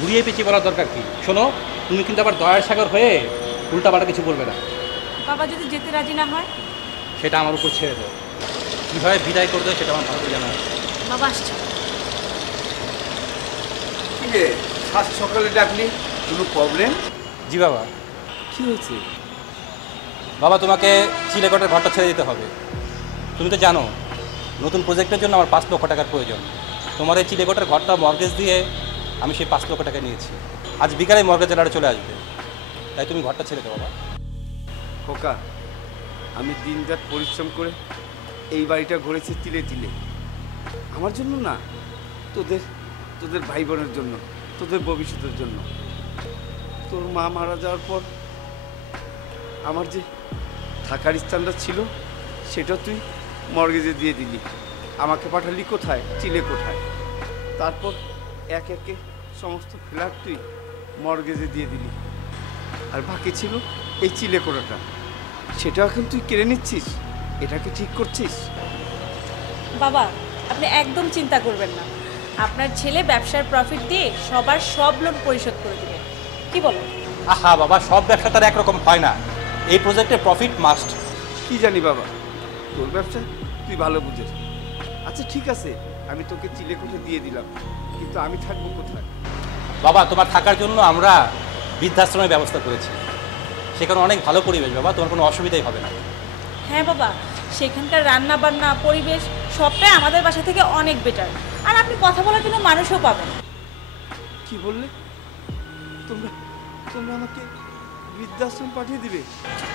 ঘুরিয়ে পেঁচিয়ে বলার দরকার কি? শোনো, তুমি কিন্তু আবার দয়ার সাগর হয়ে উল্টাপাল্টা কিছু বলবে না। বাবা যদি যেতে রাজি না হয়? সেটা আমার উপর ছেড়ে দাও। কীভাবে বিদায় করতে হয় সেটা আমার ভালো করে জানা আছে। বাবা আসছে। ঠিক আছে, সাত সকালে ডাকলি, কোনো প্রবলেম? জি বাবা। কি হয়েছে? বাবা, তোমাকে চিলেকোটের ঘরটা ছেড়ে দিতে হবে। তুমি তো জানো নতুন প্রজেক্টের জন্য আমার 5 লক্ষ টাকার প্রয়োজন। তোমার এই চিলেকোটের ঘরটা মর্গেজ দিয়ে আমি সেই 5 লক্ষ টাকা নিয়েছি। আজ বিকালে মর্গেজ অর্ডার চলে আসবে, তাই তুমি ঘরটা ছেড়ে দাও বাবা। খোকা, আমি দিনরাত পরিশ্রম করে এই বাড়িটা গড়েছি তিলে তিলে। আমার জন্য না, তোদের তোদের ভাই বোনের জন্য, তোদের ভবিষ্যতের জন্য। তোর মা মারা যাওয়ার পর আমার যে থাকার স্থানটা ছিল সেটা তুই মর্গেজে দিয়ে দিলি। আমাকে পাঠালি কোথায়? চিলে কোঠায়। তারপর এক একে সমস্ত ফ্ল্যাট তুই মর্গেজে দিয়ে দিলি, আর বাকি ছিল এই চিলে কোঠাটা। সেটা এখন তুই কেড়ে নিচ্ছিস। এটা কি ঠিক করছিস? বাবা, আপনি একদম চিন্তা করবেন না। আপনার ছেলে ব্যবসার প্রফিট দিয়ে সবার সব লোন পরিশোধ করে দেবে। কি বলো? আহা বাবা, সব ব্যবসা তার একরকম হয় না। এই প্রজেক্টে প্রফিট মাস্ট। কি জানি বাবা, তোর ব্যবসা তুই ভালো বুঝেছ। আচ্ছা ঠিক আছে, আমি তোকে চিলে কোঠে দিয়ে দিলাম, কিন্তু আমি থাকবো কোথায়? বাবা, তোমার থাকার জন্য আমরা বৃদ্ধাশ্রমের ব্যবস্থা করেছি। সেখানে অনেক ভালো পরিবেশ বাবা, তোমার কোনো অসুবিধাই হবে না। হ্যাঁ বাবা, সেখানকার রান্না বান্না, পরিবেশ সবটাই আমাদের বাসা থেকে অনেক বেটার। আর আপনি কথা বলার জন্য মানুষও পাবেন। কি বললে? তোমরা তোমরা আমাকে বৃদ্ধাশ্রম পাঠিয়ে দিবে?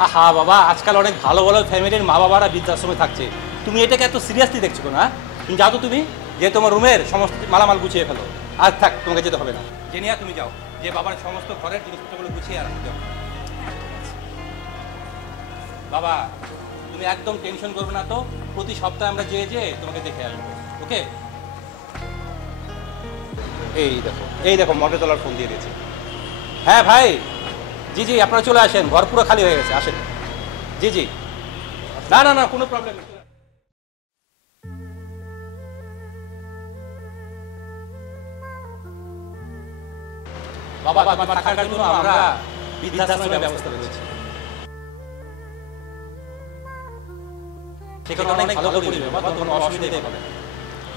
আহা বাবা, আজকাল অনেক ভালো ভালো ফ্যামিলির মা বাবারা বৃদ্ধাশ্রমে থাকছে। তুমি এটাকে এত সিরিয়াসলি দেখছো না? তুমি যাও তো, তুমি যে তোমার রুমের সমস্ত মালামাল গুছিয়ে ফেলো। আর থাক, তোমাকে যেতে হবে না। জেনিয়া, তুমি যাও, যে বাবার সমস্ত ঘরের জিনিসপত্রগুলো গুছিয়ে আর যাও। বাবা, তুমি একদম টেনশন করবে না তো। প্রতি সপ্তাহে আমরা যেয়ে যেয়ে তোমাকে দেখে আসবো, ওকে? এই দেখো মর্গেজওয়ালার ফোন দিয়ে দিয়েছে। হ্যাঁ ভাই, জি জি, আপনারা চলে আসেন, ঘর পুরো খালি হয়ে গেছে, আসেন। জি জি, না না না, কোনো প্রবলেম নেই। বাবা, তোমার থাকার জন্য আমরা বৃদ্ধাশ্রমের ব্যবস্থা করেছি। সেখানে অনেক ভালো পরিবেশ বাবা, কোনো অসুবিধাই হবে না।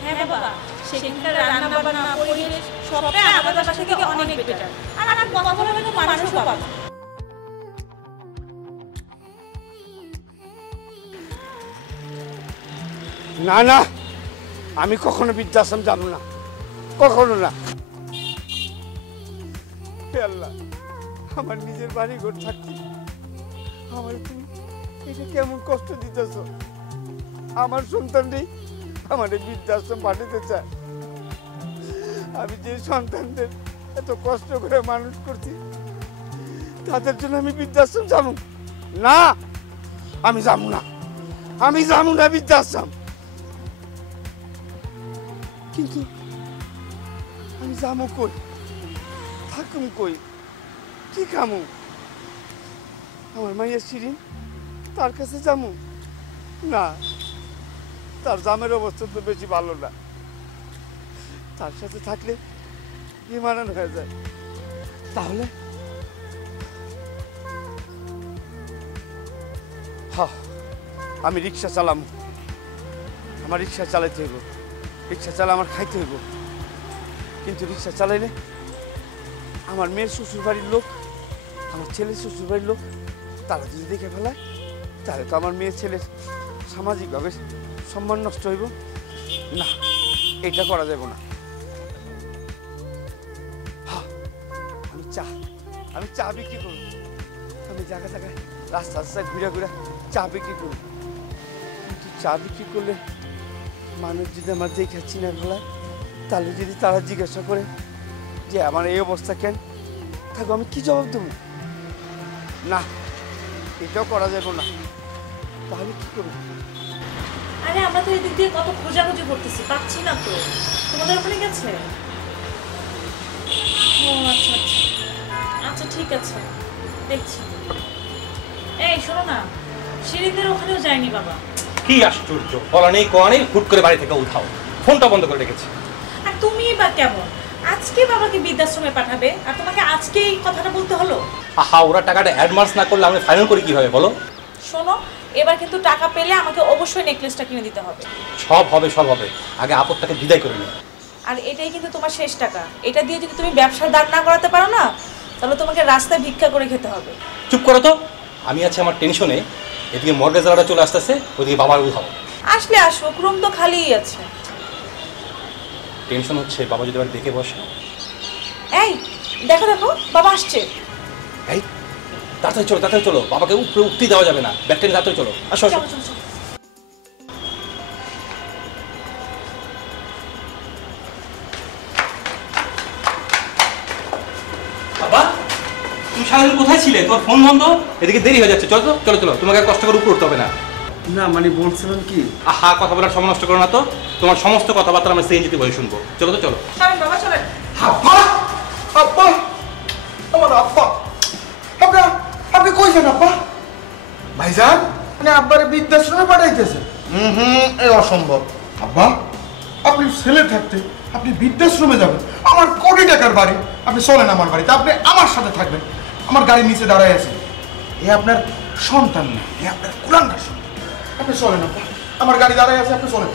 হ্যাঁ বাবা, সেখানকার রান্না বান্না, পরিবেশ সবটাই আমাদের বাসা থেকে অনেক বেটার। আর আপনি কথা বলার জন্য মানুষও পাবেন। না না, আমি কখনো বৃদ্ধাশ্রম যাব না, কখনো না। হে আল্লাহ, আমার নিজের বাড়ি ঘর থাকতে আমার তুমি এটা কেমন কষ্ট দিতেছ? আমার সন্তানটাই আমার বৃদ্ধাশ্রম পাঠাতে চায়। আমি যে সন্তানদের এত কষ্ট করে মানুষ করছি, তাদের জন্য আমি বৃদ্ধাশ্রম যাব না। আমি যাব না, আমি যাব না বৃদ্ধাশ্রম। কিন্তু আমি যাবো কই, থাকুম কই, কি খামু? আমার মাইয়া শিরিন, তার কাছে যাবো না? তার জামের অবস্থা তো বেশি ভালো না। তার সাথে থাকলে বিমানন হয়ে যায়। তাহলে হ্যাঁ, আমি রিক্সা চালাম। আমার রিক্সা চালাইতে হইব, রিক্সা চালা আমার খাইতে হইব। কিন্তু রিক্সা চালাইলে আমার মেয়ের শ্বশুর বাড়ির লোক, আমার ছেলের শ্বশুর বাড়ির লোক, তারা যদি দেখে ফেলায়, তাহলে তো আমার মেয়ে ছেলের সামাজিকভাবে সম্মান নষ্ট হইব। না, এটা করা যাব না। আমি চা বিক্রি করব। আমি জায়গা জায়গায় রাস্তা রাস্তায় ঘুরে ঘুরে চা বিক্রি করব। কিন্তু চা বিক্রি করলে মানুষ যদি আমার দেখে চিনা ফেলায়, তাহলে যদি তারা জিজ্ঞাসা করে যে আমার এই অবস্থা কেন, থাকবো আমি কি জবাব দেবো? না, এটাও করা যাবে না। তাহলে কি করবো? আরে আমরা তো এদিক দিয়ে কত খোঁজাখুঁজি করতেছি, পাচ্ছি না তো। তোমাদের ওখানে গেছে? ও আচ্ছা আচ্ছা, আচ্ছা ঠিক আছে, দেখছি। এই শোনো না, শিরিনদের ওখানেও যায়নি বাবা। কি আশ্চর্য, বলা নেই কোয়া নেই, হুট করে বাড়ি থেকে উঠাও। ফোনটা বন্ধ করে রেখেছি। আর তুমি বা কেমন? আজকে বাবাকে বৃদ্ধাশ্রমে পাঠাবে আর তোমাকে আজকে এই কথাটা বলতে হলো? আহা, ওরা টাকাটা অ্যাডভান্স না করলে আমি ফাইনাল করি কীভাবে বলো? শোনো, এবার কিন্তু টাকা পেলে আমাকে অবশ্যই নেকলেসটা কিনে দিতে হবে। সব হবে, সব হবে, আগে আপদটাকে বিদায় করে নিই। আর এটাই কিন্তু তোমার শেষ টাকা। এটা দিয়ে যদি তুমি ব্যবসার দাঁড় না করাতে পারো না, তাহলে তোমাকে রাস্তায় ভিক্ষা করে খেতে হবে। চুপ করো তো, আমি আছি আমার টেনশনে। এদিকে মর্গেজ ওরা চলে আসতেছে, ওইদিকে বাবার উঠাও। আসলে আসো, রুম তো খালিই আছে। টেনশন হচ্ছে বাবা যদি আবার দেখে বসে। এই দেখো দেখো, বাবা আসছে। এই তাড়াতাড়ি চলো, বাবাকে উপরে উঠতেই দেওয়া যাবে না। ব্যাগ টেনে তাড়াতাড়ি চলো, আসো আসো। চলো চলো চলো। বাবা, তুমি সারাদিন কোথায় ছিলে? তোমার ফোন বন্ধ, এদিকে দেরি হয়ে যাচ্ছে। চলো তো, চলো চলো, তোমাকে আর কষ্ট করে উপরে উঠতে হবে না। না মানে বলছিলাম কি, আহা, কথা বলার সময় নষ্ট করো না তো। তোমার সমস্ত কথাবার্তা আমরা সিএনজিতে বসে শুনবো। চলো তো চলো। চলেন বাবা, চলেন। আব্বা আব্বা আমার আব্বা আব্বা আপনি কইছেন আব্বা? ভাইজান মানে আব্বারে বৃদ্ধাশ্রমে পাঠাইতেছে? এই অসম্ভব আব্বা। আপনি ছেলে থাকতে আপনি বৃদ্ধাশ্রমে যাবেন? আমার কোটি টাকার বাড়ি, আপনি চলেন আমার বাড়িতে, আপনি আমার সাথে থাকবেন। আমার গাড়ির নিচে দাঁড়ায় আছে, এ আপনার সন্তান না, এ আপনার কুলাঙ্গার সন্তান। আপনি চলেন আব্বা, আমার গাড়ি দাঁড়ায় আছে, আপনি চলেন।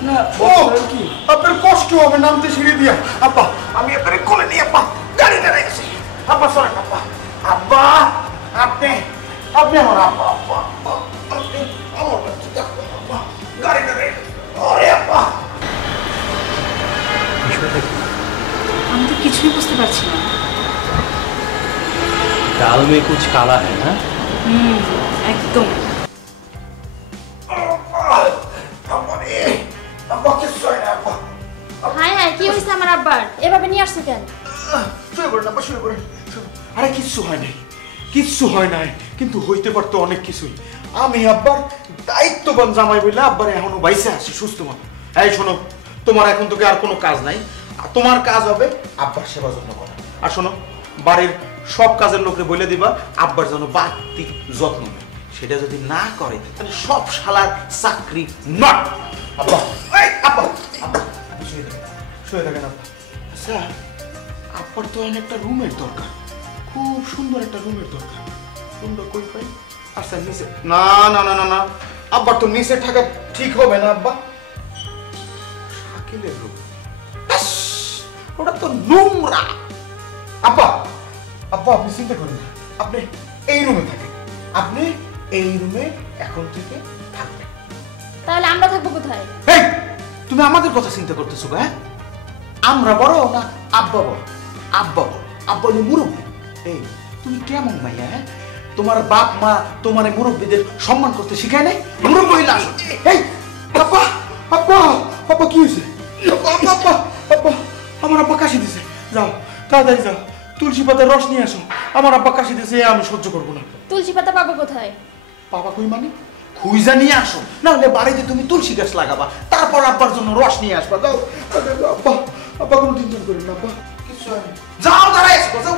ও কি আপনার কষ্ট হবে নামতে সিঁড়ি দিয়া? আব্বা আমি আপনার কোলে নিয়ে আব্বা গাড়ি দাঁড়ায় আছে, আব্বা চলেন আব্বা। আব্বা আপনি আপনি আমার আব্বা, আব্বা আব্বা, আপনি আমার কাছে থাকবেন আব্বা, গাড়ি দাঁড়ায় আছে। ওরে আব্বা আমি তো কিছুই বুঝতে পারছি না। কাল মে কুছ কালা হ্যাঁ না? একদম। আব্বা কিচ্ছু হয় না আব্বা। হায় হায়, কি হয়েছে আমার আব্বার? এভাবে নিয়ে আসছো কেন? শুয়ে পড়েন আব্বা, শুয়ে পড়েন। আরে কিচ্ছু হয় নাই, কিচ্ছু হয় নাই, কিন্তু হইতে পারতো অনেক কিছুই। আমি আব্বার দায়িত্ববান জামাই বললে আব্বার এখনো বাইসে আছি সুস্থ মতো। এই শোনো, তোমার এখন তোকে আর কোনো কাজ নাই, তোমার কাজ হবে আব্বার সেবা যত্ন করা। আর শোনো, বাড়ির সব কাজের লোককে বলে দিবা আব্বার যেন বাড়তি যত্ন নেয়। সেটা যদি না করে তাহলে সব শালার চাকরি নট। আব্বা এই আব্বা আব্বা আপনি শুয়ে থাকেন, শুয়ে থাকেন আব্বা। আচ্ছা আব্বার তো একটা রুমের দরকার, খুব সুন্দর একটা রুমের দরকার। রুমটা কই পাই? আচ্ছা নিচে। না না না না না, আব্বার তো নিচে থাকা ঠিক হবে না আব্বা। শাকিলের রুম, ওটা তো নোংরা। আব্বা আব্বা আপনি চিন্তা করেন না, আপনি এই রুমে থাকেন, আপনি এই রুমে এখন থেকে থাকবেন। তাহলে আমরা থাকবো কোথায়? এই তুমি আমাদের কথা চিন্তা করতেছো? হ্যাঁ আমরা বড় না আব্বা বড়? আব্বা বড়, আব্বা হলো মুরব্বী। এই তুমি কেমন মাইয়া? হ্যাঁ তোমার বাপ মা তোমার মুরব্বীদের সম্মান করতে শিখায় নাই? মুরব্বী হইলে আসো। এই আব্বা আব্বা আব্বা কি হয়েছে? আব্বা আব্বা আব্বা আমার আব্বা কাশি দিছে, যাও তাড়াতাড়ি যাও তুলসী পাতার রস নিয়ে আসো। আমার আব্বা কাশি দিছে, আমি সহ্য করবো না। তুলসী পাতা পাবো কোথায়? বাবা কই মানে? খুঁজা নিয়ে আসো, না হলে বাড়িতে তুমি তুলসী গাছ লাগাবা, তারপর আব্বার জন্য রস নিয়ে আসবা। যাও আব্বা আব্বা কোনো টেনশন করেন না আব্বা, কিছু হয় না। যাও দাঁড়াই আসবো, যাও।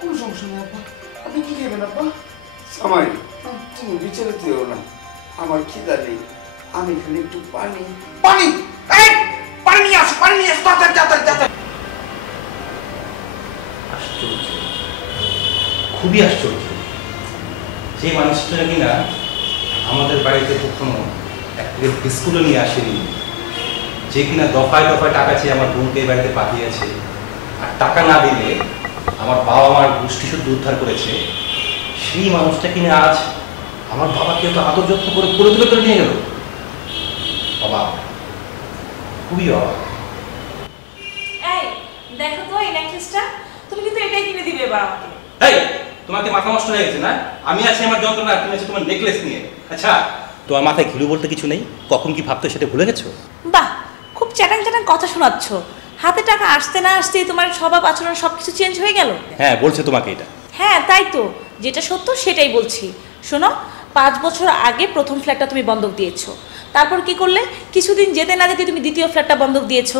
কোনো সমস্যা নেই আব্বা, আপনি কি খাবেন আব্বা? সামাই তুমি বিচারে দিও না, আমার খিদা নেই, আমি খালি একটু পানি। পানি, এই পানি নিয়ে আসো, পানি নিয়ে আসো তাড়াতাড়ি তাড়াতাড়ি তাড়াতাড়ি। আশ্চর্য, খুবই আশ্চর্য। যে মানুষটা কিনা আমাদের বাড়িতে কখনো এক প্লেট বিস্কুটও নিয়ে আসেনি, যে কিনা দফায় দফায় টাকা চেয়ে আমার বোনকে এই বাড়িতে পাঠিয়েছে, আর টাকা না দিলে আমার বাবা মার গোষ্ঠী শুদ্ধ উদ্ধার করেছে, সেই মানুষটা কিনা আজ আমার বাবাকে তো আদর যত্ন করে পুরো তুলে করে নিয়ে গেল। অবাক, খুবই অবাক। এই দেখো তো এই নেকলেসটা, তুমি কিন্তু এটাই কিনে দিবে এবার আমাকে। এই তোমাকে মাথা নষ্ট হয়ে গেছে না? আমি আছি আমার যন্ত্রণা, তুমি আছো তোমার নেকলেস নিয়ে। আচ্ছা তোমার মাথায় ঘিলু বলতে কিছু নেই? কখন কি ভাবতো সেটা ভুলে গেছো? বাহ, খুব চ্যাটাং চ্যাটাং কথা শোনাচ্ছ। হাতে টাকা আসতে না আসতেই তোমার স্বভাব আচরণ সবকিছু চেঞ্জ হয়ে গেল। হ্যাঁ বলছে তোমাকে এটা। হ্যাঁ তাই তো, যেটা সত্য সেটাই বলছি। শোনো, 5 বছর আগে প্রথম ফ্ল্যাটটা তুমি বন্ধক দিয়েছো, তারপর কি করলে? কিছুদিন যেতে না যেতে তুমি দ্বিতীয় ফ্ল্যাটটা বন্ধক দিয়েছো,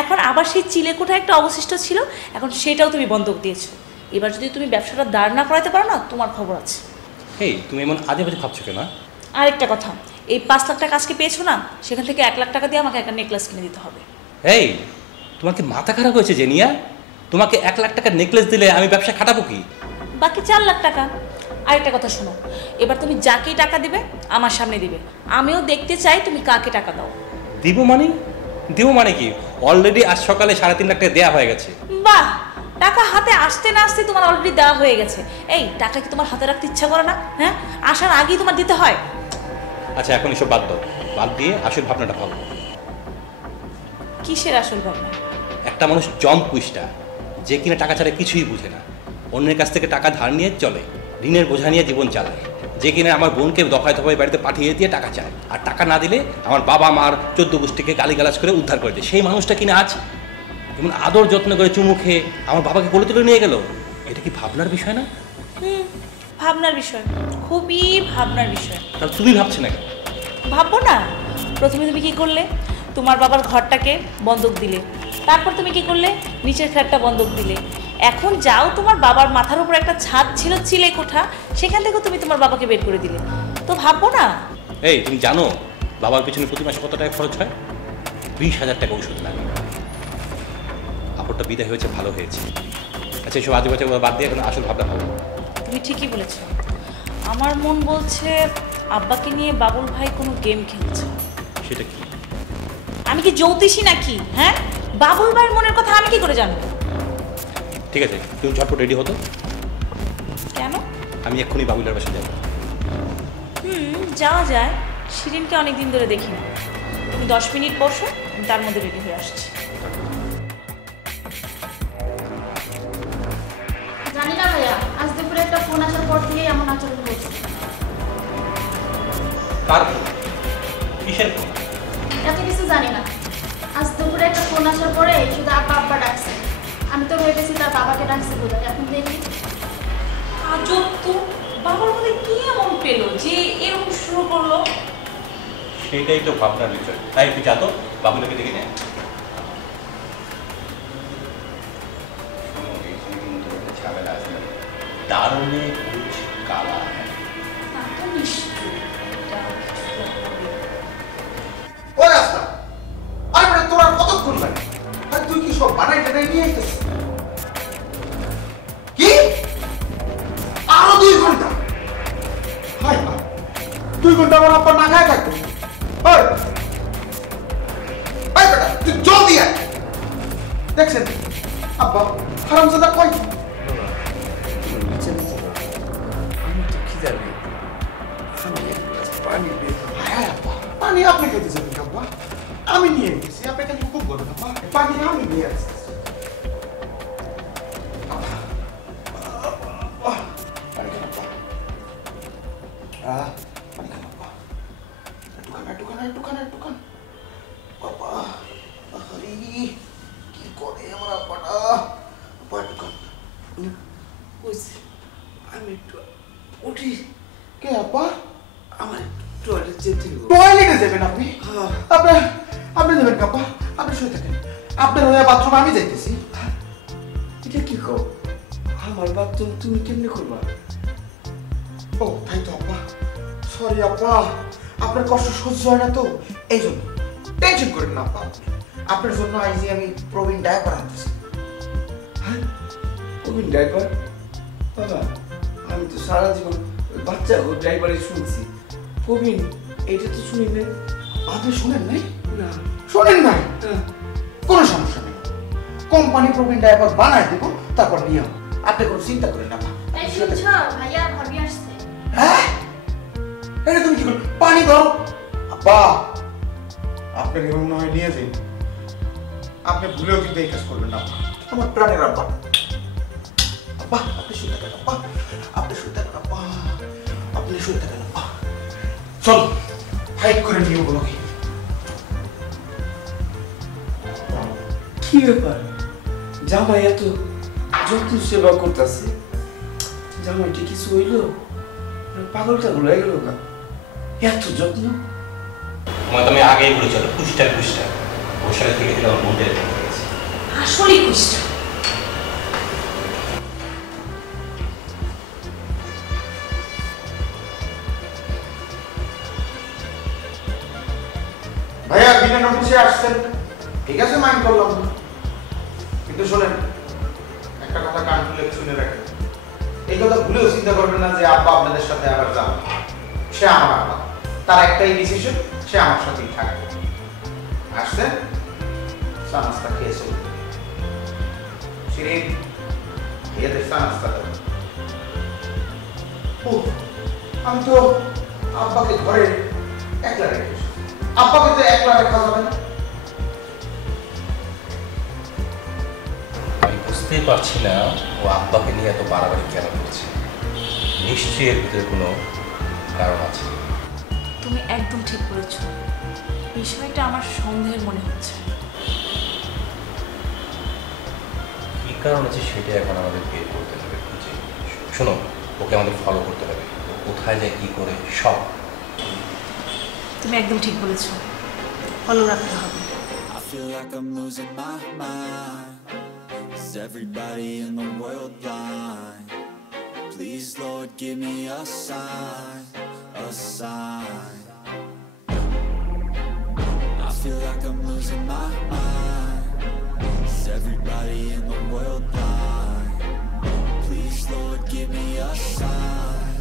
এখন আবার সেই চিলেকোঠা একটা অবশিষ্ট ছিল, এখন সেটাও তুমি বন্ধক দিয়েছো। এবার যদি তুমি ব্যবসাটা দাঁড় না করাতে পারো না, তোমার খবর আছে। এই তুমি এমন আজে বাজে ভাবছো কেন? আরেকটা কথা, এই 5 লাখ টাকা আজকে পেয়েছো না, সেখান থেকে 1 লাখ টাকা দিয়ে আমাকে একটা নেকলেস কিনে দিতে হবে। এই তোমার কি মাথা খারাপ হয়েছে জেনিয়া? তোমাকে 1 লাখ টাকার নেকলেস দিলে আমি ব্যবসা খাটাবো কি? বাকি 4 লাখ টাকা। আরেকটা কথা শোনো, এবার তুমি যাকেই টাকা দিবে আমার সামনে দিবে, আমিও দেখতে চাই তুমি কাকে টাকা দাও। দিব মানে কি? অলরেডি আজ সকালে 3.5 লাখ টাকা দেওয়া হয়ে গেছে। বাহ, টাকা হাতে আসতে না আসতে তোমার অলরেডি দেওয়া হয়ে গেছে। এই টাকা কি তোমার হাতে রাখতে ইচ্ছা করে না? হ্যাঁ, আসার আগেই তোমার দিতে হয়। আচ্ছা এখন এসব বাদ দাও, বাদ দিয়ে আসল ভাবনাটা ভাবো। কিসের আসল ভাবনা? একটা মানুষ জম্পুইষ্টা, যে কিনা টাকা ছাড়া কিছুই বুঝে না, অন্যের কাছ থেকে টাকা ধার নিয়ে চলে, ঋণের বোঝা নিয়ে জীবন চালায়, যে কিনা আমার বোনকে দফায় দফায় বাড়িতে পাঠিয়ে দিয়ে টাকা চায়, আর টাকা না দিলে আমার বাবা মার 14 গোষ্ঠীকে গালিগালাজ করে উদ্ধার করে দেয়। সেই মানুষটা কিনা আজ এমন আদর যত্ন করে চুমু খেয়ে আমার বাবাকে কোলে তুলে নিয়ে গেল। এটা কি ভাবনার বিষয় না? ভাবনার বিষয়, খুবই ভাবনার বিষয়। তাহলে তুমি ভাবছো না কেন? ভাববো না? প্রথমে তুমি কি করলে? তোমার বাবার ঘরটাকে বন্ধক দিলে, তারপর তুমি কি করলে? নিচের ফ্ল্যাটটা বন্ধক দিলে। এখন যাও, তোমার বাবার মাথার উপর একটা ছাদ ছিল, চিলে কোঠা, সেখান থেকেও তুমি তোমার বাবাকে বের করে দিলে। তো ভাববো না? এই তুমি জানো বাবার পিছনে প্রতি মাসে কত টাকা খরচ হয়? 20,000 টাকা ওষুধ লাগে। আপরটা বিদায় হয়েছে, ভালো হয়েছে। আচ্ছা এসব আজে বাজে বাদ দিয়ে এখন আসল ভাবনা ভাবো। তুমি ঠিকই বলেছ। আমার মন বলছে আব্বাকে নিয়ে বাবুল ভাই কোনো গেম খেলছে। সেটা কি? আমি কি জ্যোতিষী নাকি? হ্যাঁ, বাবুল ভাইয়ের মনের কথা আমি কি করে জানবো? ঠিক আছে, তুমি ঝটপট রেডি হতো। কেন? আমি এক্ষুনি বাবুলের বাসায় যাবো। যাওয়া যায়। শিরিনকে অনেকদিন ধরে দেখি না। তুমি 10 মিনিট বসো, আমি তার মধ্যে রেডি হয়ে আসছি। জানি না ভাইয়া, আজ দুপুরে একটা ফোন আসার পর থেকেই এমন আচরণ করছে। কার কিসের? এত কিছু জানি না। আজ দুপুরে একটা ফোন আসার পরে শুধু আব্বা আব্বা ডাকছে। আমি তো ভেবেছি তার বাবাকে ডাকছে বোধহয়। এখন দেখি আজব তো, বাবার মধ্যে কি এমন পেলো যে এরকম শুরু করলো? সেটাই তো ভাবনার বিষয়। তাই তুই যা তো বাবুলকে দেখে নে। ঝামেলা আছে, দারুণে কুছ কালা। তা তো নিশ্চয়ই ও রাস্তা আরে মানে তোর আর কতক্ষণ লাগে? আর তুই কি সব বানাই টানাই নিয়ে আইতেছিস? কি আরো 2 ঘন্টা? হাই মা, 2 ঘন্টা আমার আব্বা না খায় থাকতো। ওই ওই বেটা তুই জলদি আয়। দেখছেন আব্বা হারামজাদা কই? আমি তো খিদা নেই, পানি দে। হ্যাঁ আব্বা, পানি আপনি খেতে যাবেন আব্বা? আমি নিয়ে গেছি, আপনি খালি হুকুম করেন আব্বা, পানি আমি নিয়ে আসছি। পানি খান আব্বা, পানি খান আব্বা, একটু খান। বাবা আরে কি করে আমার আব্বাটা? আব্বা একটু খান। বুঝছি, আমি একটু উঠি। কে আব্বা? আমার টয়লেট যেতে হবে। টয়লেটে যাবেন আপনি? হ্যাঁ। আপনি যাবেন কাব্বা, আপনি শুয়ে থাকেন। আপনার হয়ে বাথরুমে আমি যাইতেছি। এটা কি কও? আমার বাথরুম তুমি কেমনে করবা? ও তাই তো আব্বা, সরি আব্বা, আপনার কষ্ট সহ্য হয় না তো, এই জন্য টেনশন করেন না আব্বা। আপনার জন্য আইজি আমি প্রবীণ ডায়াপার আনতেছি। হ্যাঁ, প্রবীণ ড্রাইভার? বাবা, আমি তো সারা জীবন বাচ্চা ও ড্রাইভারে শুনছি। প্রবীণ এটা তো শুনি না। আপনি শুনেন নাই? না। শোনেন নাই? হ্যাঁ। কোনো সমস্যা নেই, কোম্পানি প্রবীণ ডায়াপার বানায় দেবো, তারপর নিয়ম। আপনি কোনো চিন্তা করেন না আব্বা। এই শুনছ, ভাইয়া আর ভাবি আসছে। হ্যাঁ, এটা তুমি কি করো? পানি দাও আব্বা। আপনাকে মনে হয় নিয়ে যাই, আপনি ভুলেও কিন্তু এই কাজ করবেন না আব্বা। আমার প্রাণের আব্বা। আব্বা আপনি শুয়ে থাকেন আব্বা, আপনি শুয়ে থাকেন আব্বা, আপনি শুয়ে থাকেন আব্বা। চল ফাইট করে নিয়ে ওগুলোকে। কি ব্যাপার? জামাই এত যত্ন সেবা করতেছে, জামাইটি কিছু হইল? পাগলটা হয়ে গেল না? এত যত্ন? তোমার তো আমি আগেই বলেছিলাম কুষ্টা ওর সাথে থেকে দিলে আমার মনটা রেখে গেছে। আসলেই কুষ্টা। ভাইয়া বিনা নোটিশে আসছেন, ঠিক আছে মাইন্ড করলাম না। কিন্তু শোনেন, একটা কথা কান খুলে শুনে রাখেন, এই কথা ভুলেও চিন্তা করবেন না যে আব্বা আপনাদের সাথে আবার যাবে। সে আমার আব্বা, তার একটাই ডিসিশন, সে আমার সাথেই থাকবে। আসছেন, চা নাস্তা খেয়ে চলুন। শিরিন, এদের চা নাস্তা দেবো। আমি তো আব্বাকে ঘরে একলা রেখেছি, আব্বাকে তো একলা রাখা যাবে না। আমি বুঝতেই পারছি না ও আব্বাকে নিয়ে এত বাড়াবাড়ি কেন করছে। নিশ্চয়ই এর ভিতরে কোনো কারণ আছে। তুমি একদম ঠিক বলেছ, বিষয়টা আমার সন্দেহের মনে হচ্ছে। কী কারণ আছে সেটা এখন আমাদের বের করতে হবে খুঁজে। শোনো, ওকে আমাদের ফলো করতে হবে, ও কোথায় যায় কী করে সব। তুমি একদম ঠিক বলেছ, ফলো রাখতে হবে। I feel like I'm losing my mind. Is everybody in the world blind? Please, Lord, give me a sign, a sign. I feel like I'm losing my mind. Is everybody in the world blind? Please, Lord, give me a sign,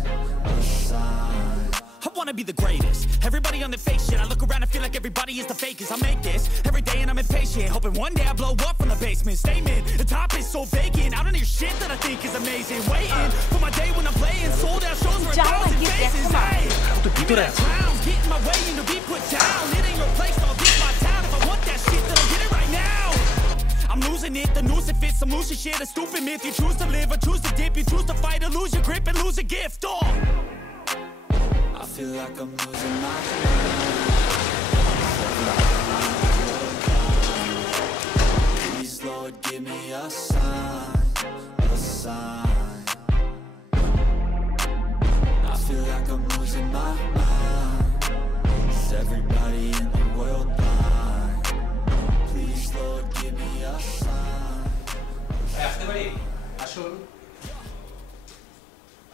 a sign. I wanna be the greatest. Everybody on the fake shit. I look around and feel like everybody is the fakest. I make this every day and I'm impatient, hoping one day I blow up from the basement. Statement, the top is so vacant. I don't hear shit that I think is amazing. Waiting for my day when I'm playing sold out shows for 1,000 faces. Hey, clowns get in my way and to be put down. It ain't your place, I'll get my town. If I want that shit, then I'll get it right now. I'm losing it, the noose it fits. I'm losing shit, a stupid myth. You choose to live or choose to dip. You choose to fight or lose your grip and lose a gift. Oh, I feel like I'm losing my mind. Please, Lord, give me a sign, a sign. I feel like I'm losing my mind. Is everybody in the world blind? Please, Lord, give me a sign. আসতে পারি? আসুন।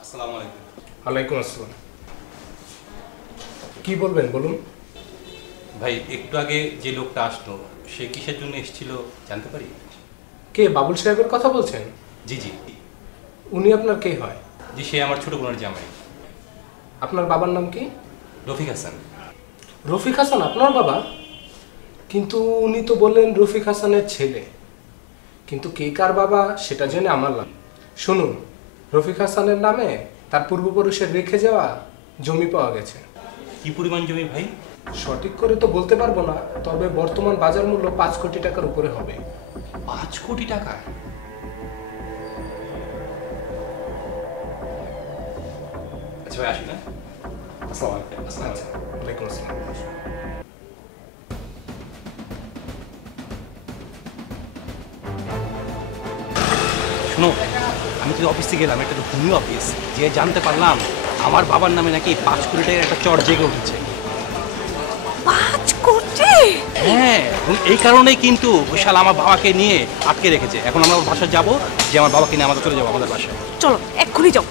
আসসালামু আলাইকুম। ওয়ালাইকুম আসসালাম। কি বলবেন বলুন। ভাই, একটু আগে যে লোকটা আসলো সে কিসের জন্য এসেছিল জানতে পারি? কে বাবুল সাহেবের কথা বলছেন? জি জি উনি আপনার কে হয়? জি, সে আমার ছোট বোনের জামাই। আপনার বাবার নাম কি? রফিক হাসান। রফিক হাসান আপনার বাবা? কিন্তু উনি তো বললেন রফিক হাসানের ছেলে, কিন্তু কে কার বাবা সেটা জেনে আমার লাভ। শুনুন, রফিক হাসানের নামে তার পূর্বপুরুষের রেখে যাওয়া জমি পাওয়া গেছে। কি পরিমাণ জমি ভাই? সঠিক করে তো বলতে পারবো না, তবে বর্তমান বাজার মূল্য 5 কোটি টাকার উপরে হবে। 5 কোটি টাকা? আচ্ছা ভাই, আসি না? আসসালামু আলাইকুম। আচ্ছা, ওয়ালাইকুম আসসালাম। শোনো, আমি তো অফিস থেকে গেলাম, একটা তো ভূমি অফিস, যে জানতে পারলাম আমার বাবার নামে নাকি 5 কোটি টাকার একটা চর জেগে উঠেছে। 5 কোটি? হ্যাঁ, এবং এই কারণেই কিন্তু ওই শালা আমার বাবাকে নিয়ে আটকে রেখেছে। এখন আমরা ওর বাসায় যাবো, যে আমার বাবাকে নিয়ে আমাদের চলে যাবো আমাদের বাসায়। চলো এক্ষুনি যাও।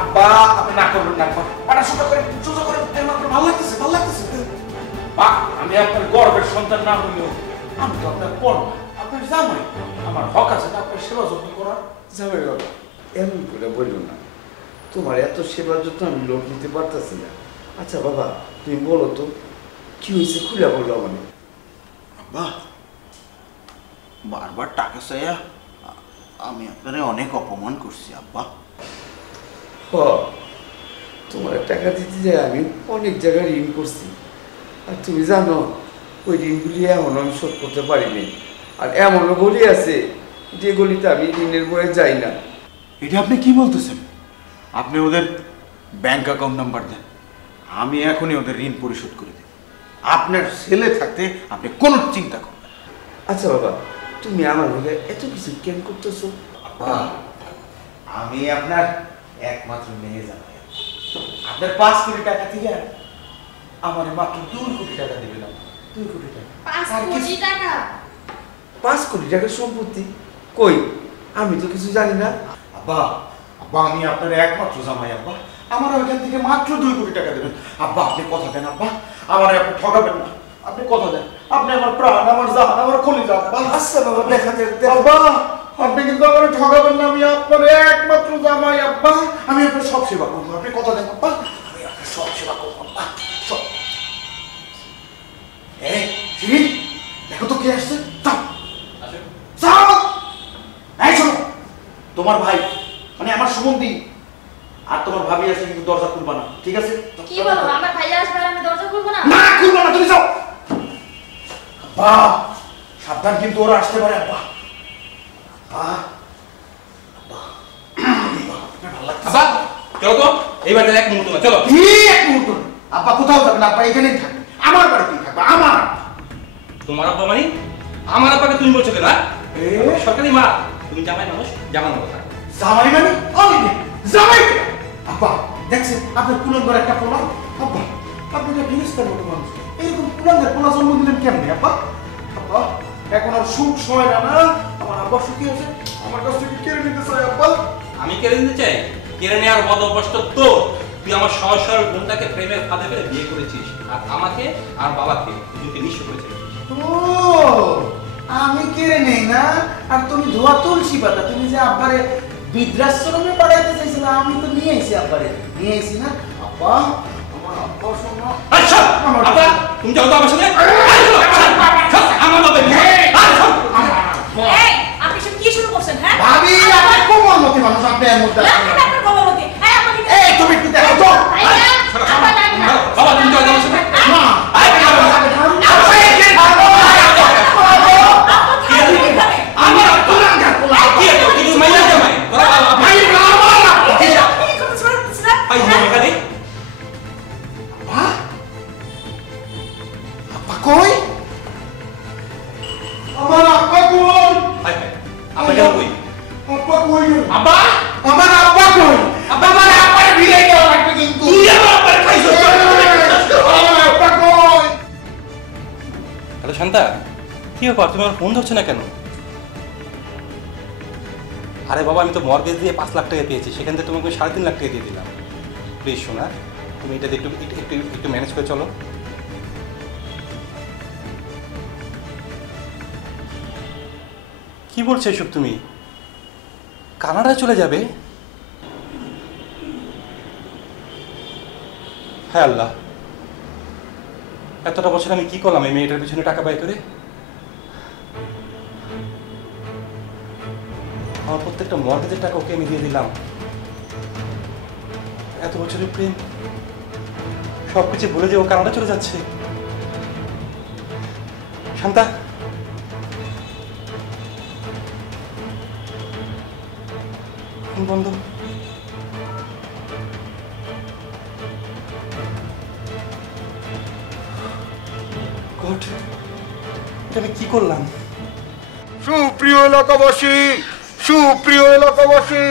আব্বা, আপনি না করবেন না আব্বা। পাটা সোজা করে ভালো লাগতেছে, ভালো লাগতেছে। বা, আমি আপনার গর্বের সন্তান না হলেও আমি তো আপনার কন্যা, আপনার জামাই। আমার হক আছে না আপনার সেবা যত্ন করার। জামাই বাবা, এমন করে বললো না, তোমার এত সেবার যত্ন আমি লোক নিতে পারতেছি না। আচ্ছা বাবা, তুমি বলো তো কি হয়েছে, খুলে বললো মানে। আব্বা, বারবার টাকা চাইয়া আমি আপনারে অনেক অপমান করছি আব্বা। হ, তোমার টাকা দিতে যায় আমি অনেক জায়গায় ঋণ করছি, আর তুমি জানো ওই ঋণগুলি এমন আমি শোধ করতে পারিনি। আর এমনও গলি আছে যে গলিতে আমি ঋণের বয়ে যাই না। এটা আপনি কি বলতেছেন? আপনি ওদের ব্যাংক অ্যাকাউন্ট নাম্বার দেন, আমি এখনই ওদের ঋণ পরিশোধ করে দেব। আপনার ছেলে থাকতে আপনি কোনো চিন্তা করবেন না। আচ্ছা বাবা, তুমি আমার ভাগে এত কিছু কেন করতেছো? আব্বা, আমি আপনার একমাত্র মেয়ে জামাই। আপনার 5 কোটি টাকা থেকে আমার মাত্র 2 কোটি টাকা দেবেন। 2 কোটি টাকা? 5 কোটি টাকা? 5 কোটি টাকার সম্পত্তি? কই, আমি তো কিছু জানি না। আব্বা, আব্বা, আমি আপনার একমাত্র জামাই আব্বা। আমার ওইখান থেকে মাত্র 2 কোটি টাকা দেবেন। আব্বা আপনি কথা দেন আব্বা, আমার আপনি ঠকাবেন না, আপনি কথা দেন, আপনি আমার প্রাণ, আমার জান, আমার কলিজা আব্বা। আচ্ছা বাবা দেখা যাবে আব্বা, আপনি কিন্তু আমার ঠকাবেন না, আমি আপনার একমাত্র জামাই আব্বা, আমি আপনার সব সেবা করবো, আপনি কথা দেন আব্বা, আমি আপনার সব সেবা করবো আব্বা, সব। এই শিরিন, দেখো তো কে আসছে, যাও যাও। এই শোনো, তোমার ভাই মানে আমার সুমন্দি আর তোমার ভাবি আসে, কিন্তু দরজা খুলবা না, ঠিক আছে? কি বলো, আমার ভাইয়া আসবে আর আমি দরজা খুলবো না? না খুলবা না, তুমি যাও। আব্বা সাবধান, কিন্তু ওরা আসতে পারে আব্বা। আব্বা চলো তো, এই বাড়িতে এক মুহূর্ত না, চলো। এক মুহূর্ত না। আব্বা কোথাও যাবে না, আব্বা এখানেই থাকবে, আমার বাড়িতেই থাকবে, আমার। তোমার আব্বা মানে আমার আব্বাকে তুমি বলছো কেন? সরকারি মা, তুমি জামাই মানুষ, জামাই কথা। জামাই মানে আমি জামাই। আব্বা দেখছেন আপনার পুলন্দর একটা পোলা, আব্বা আপনি তো ফিরিস্তার মতো মানুষ, এরকম পুলন্দের পোলা জন্ম দিলেন কেমনে আব্বা? আব্বা এখন আর সুখ সময় না, আমার আব্বা সুখী আছে, আমার কাছ থেকে কেড়ে নিতে চাই আব্বা। আমি কেড়ে নিতে চাই? কেড়ে নেওয়ার বদ অভ্যস্ত তোর। তুই আমার সহজ সরল বোনটাকে প্রেমের ফাঁদে ফেলে বিয়ে করেছিস, আর আমাকে আর বাবাকে দুজনকে নিঃস্ব করেছিস। ও আমি কেড়ে নেই না, আর তুমি ধোয়া তুলসী পাতা, তুমি যে আব্বারে বৃদ্ধাশ্রমে পাঠাইতে চাইছিলে, আমি তো নিয়ে আইছি আব্বারে, নিয়ে আইছি না আব্বা। আমার আব্বা শোনো, আচ্ছা আব্বা তুমি যাও তো আমার সাথে। আমার বাবা এই আপনি সব কি শুরু করছেন? হ্যাঁ ভাবি আপনি কোমলমতি মানুষ, আপনি এর মধ্যে আসেন না। আপনার কোমলমতি। এই আমাকে এই তুমি কি দেখো তো, ভাইয়া আব্বা ডাক না। বাবা তুমি যাও আমার সাথে। না আব্বা কই, আমার আব্বা কই, আব্বা কেন কই? আব্বা কই, আব্বা আমার আব্বা কই, আমার আব্বার ভিড়ে গেল লাগবে কিন্তু, তুই আমার আব্বার খাইছো। আমার আব্বা কই। হ্যালো শান্তা, কি ব্যাপার, তুমি আমার ফোন ধরছো না কেন? আরে বাবা আমি তো মর্গেজ দিয়ে 5 লাখ টাকা পেয়েছি, সেখান থেকে তোমাকে 3.5 লাখ টাকা দিয়ে দিলাম। প্লিজ শোনা, তুমি এটা একটু একটু একটু ম্যানেজ করে চলো। কি বলছো এসব? তুমি কানাডায় চলে যাবে? হ্যাঁ আল্লাহ, এতটা বছর আমি কি করলাম এই মেয়েটার পিছনে টাকা ব্যয় করে? আমার প্রত্যেকটা মর্গেজের টাকা ওকে আমি দিয়ে দিলাম। এত বছরের প্রেম সবকিছু ভুলে যে ও কানাডা চলে যাচ্ছে। শান্তা বন্ধ। গড, এটা আমি কি করলাম? সুপ্রিয় এলাকাবাসী, সুপ্রিয় এলাকাবাসী,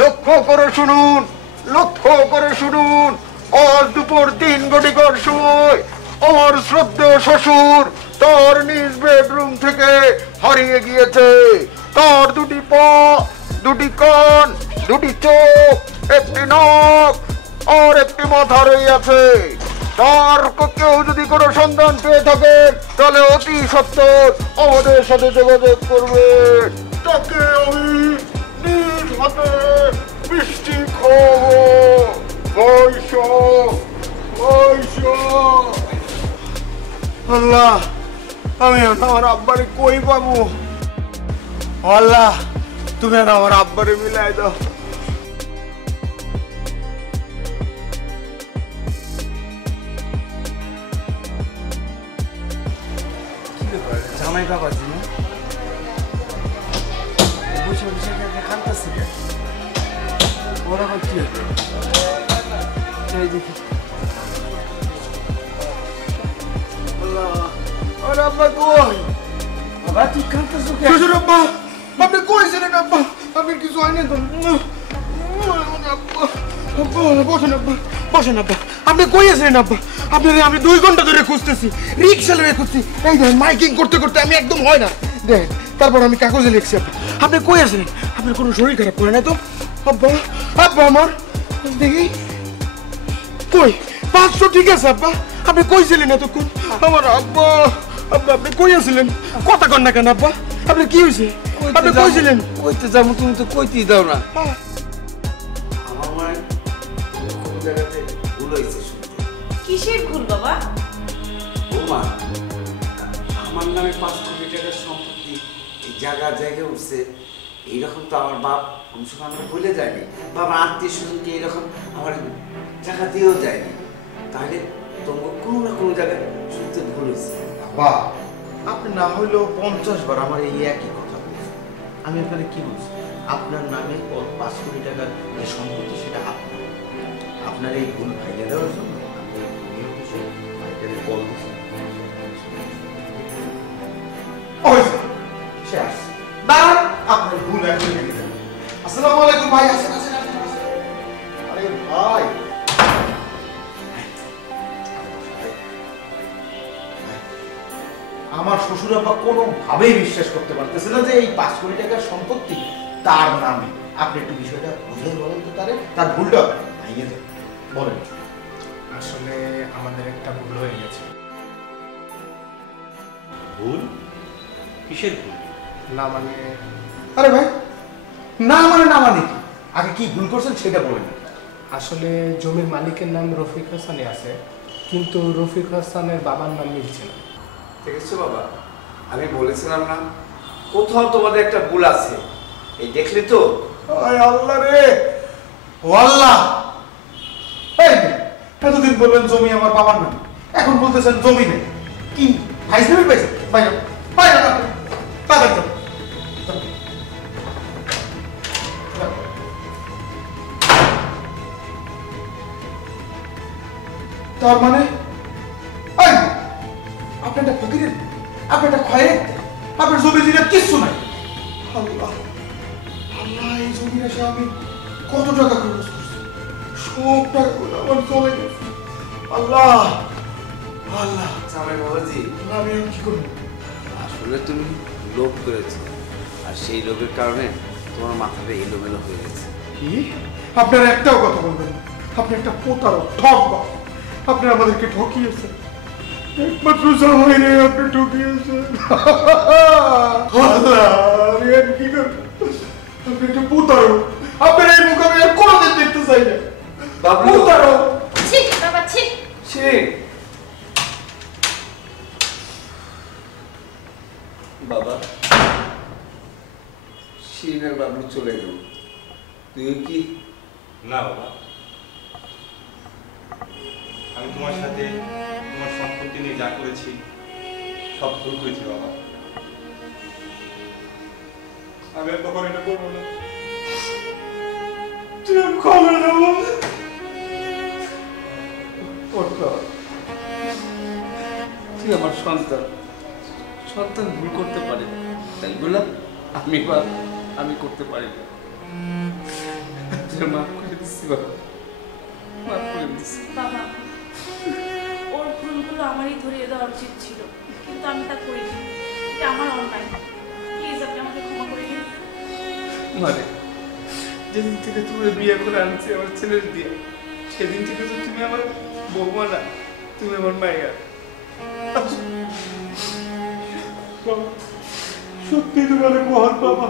লক্ষ্য করে শুনুন, লক্ষ্য করে শুনুন। আজ দুপুর 3 ঘটিকার সময় আমার শ্রদ্ধেয় শ্বশুর তার নিজ বেডরুম থেকে হারিয়ে গিয়েছে। তার 2টি পা, 2টি কান, 2টি চোখ, 1টি নাক আর 1টি মাথা রয়েছে। তার কেউ যদি কোনো সন্ধান পেয়ে থাকে তাহলে অতি সত্বর আমাদের সাথে যোগাযোগ করবে। তাকে আমি নিজ হাতে মিষ্টি খাওয়াবো। আল্লাহ, আমি আমার আব্বারে কই পাবো? আল্লাহ তুমি আমার আব্বারে মিলাই দাও। জামাই বাবাজি না বসে বসে কাঁদতেছে, ওরা কি হবে? এই দেখি আব্বা কই? বাবা তুই কাঁদতেছো কেন? শ্বশুর আব্বা, আপনি কইছিলেন আব্বা, আপনি কিছু হয়নি তো? আব্বা আব্বা বসেন আব্বা, বসেন আব্বা। আপনি কই আছেন আব্বা? আপনারে আমি 2 ঘন্টা ধরে খুঁজতেছি, রিক্সা লয়ে খুঁজছি। এই দেখেন মাইকিং করতে করতে আমি একদম হয় না, দেখেন তারপর আমি কাগজে লিখছি আব্বা। আপনি কই আছেন? আপনার কোনো শরীর খারাপ করে না তো? আব্বা, আব্বা আমার দেখি কই 500 ঠিক আছে আব্বা আপনি কইছিলেন এতক্ষণ আমার আব্বা আব্বা আপনি কই আছিলেন কথা কন না কেন আব্বা আপনি কি হইছে আপনি কইছিলেন কইতে যাবো তুমি তো কইতেই দাও না আমার মনে কোন জায়গাতে ভুল হয়েছে শুনতে কিসের ভুল বাবা? বৌমা আমার নামে 5 কোটি টাকার সম্পত্তি এই জায়গা উঠছে এইরকম তো আমার বাপ অংশগ্রহণ ভুলে যায়নি বা আমার আত্মীয় স্বজনকে এইরকম আমার টাকা দিয়েও যায়নি তাহলে তোমার কোনো না কোনো জায়গায় শুনতে ভুল হয়েছে আব্বা আপনি না হইলেও 50 বার আমার এই একই কথা বলছেন আমি আপনাকে কি বলছি আপনার নামে 5 কোটি টাকার যে সম্পত্তি সেটা আপনার এই ভুল ভাইয়া দেওয়ার জন্য আমি এই বিষয়ে ভাইটাকে কল দিচ্ছি সে আসছে দাঁড়ান আপনার ভুল এখন ভেঙে দেবেন আসসালামু আলাইকুম ভাই আসেন আসেন আসেন আরে ভাই আমার শ্বশুর আব্বা কোনোভাবেই বিশ্বাস করতে পারতেছে না যে এই 5 কোটি টাকার সম্পত্তি তার নামে আপনি একটু বিষয়টা বুঝে বলেন তো তার ভুলটা ভেঙে দেন বলেন আসলে আমাদের একটা ভুল হয়ে গেছে। ভুল? কিসের ভুল? না মানে আরে ভাই না মানে কি আগে কি ভুল করছেন সেটা বলেন আসলে জমির মালিকের নাম রফিক হাসানই আছে, কিন্তু রফিক হাসানের বাবার নাম মিলছে না। দেখেছো বাবা আমি বলেছিলাম না কোথাও তোমাদের একটা ভুল আছে এই দেখলে তো আল্লাহ রে ও আল্লাহ এই এতদিন বললেন জমি আমার বাবার নাম এখন বলতেছেন জমি নেই কি ভাই সাহেব পাইছে বাইরে তাড়াতাড়ি তার মানে আপনারটা ফকিরের আপনারটা খয়ে আপনার জমি জিরে কিচ্ছু নাই আল্লাহ আল্লাহ এই জমির এসে আমি কত টাকা খরচ করছি সব টাকাগুলো আমার চলে গেছে আল্লাহ আল্লাহ জামাই বাবাজি আমি কি করবো আসলে তুমি লোভ করেছো আর সেই লোভের কারণে তোমার মাথাটা এলোমেলো হয়ে গেছে কি আপনার একটাও কথা বলবেন না আপনি একটা প্রতারক ঠকবাজ আপনি আমাদেরকে ঠকিয়েছেন একমাত্র জামাই রে আপনি ঠকিয়েছেন আল্লাহ আমি আর কি করব আপনি একটা প্রতারক আপনার এই মুখ আমি আর কোনোদিন দেখতে চাই না বাবলু প্রতারক ছি বাবা ছি সে বাবা শিরিনের বাবলু চলে গেল তুই কি না বাবা, আমি তোমার সাথে তোমার সম্পত্তি নিয়ে যা করেছি সব ভুল করেছি বাবা। আমি আর তখন এটা করবো না। তুই খবর দেবো তুই আমার সন্তান সন্তান ভুল করতে পারে তাই বললাম আমি করতে পারি না মাফ করে দিচ্ছি বাবা মাফ করে দিচ্ছি বাবা ওর ভুলগুলো আমারই ধরিয়ে দেওয়া উচিত ছিল, কিন্তু আমি তা করিনি। এটা আমার অন্যায়, প্লিজ আপনি আমাকে ক্ষমা করে দিন। মানে যেদিন থেকে তুমি বিয়ে করে আনছি আমার ছেলের বিয়ে সেদিন থেকে তো তুমি আমার বৌমা না তুমি আমার মায়ের সত্যি তোমার মহান বাবা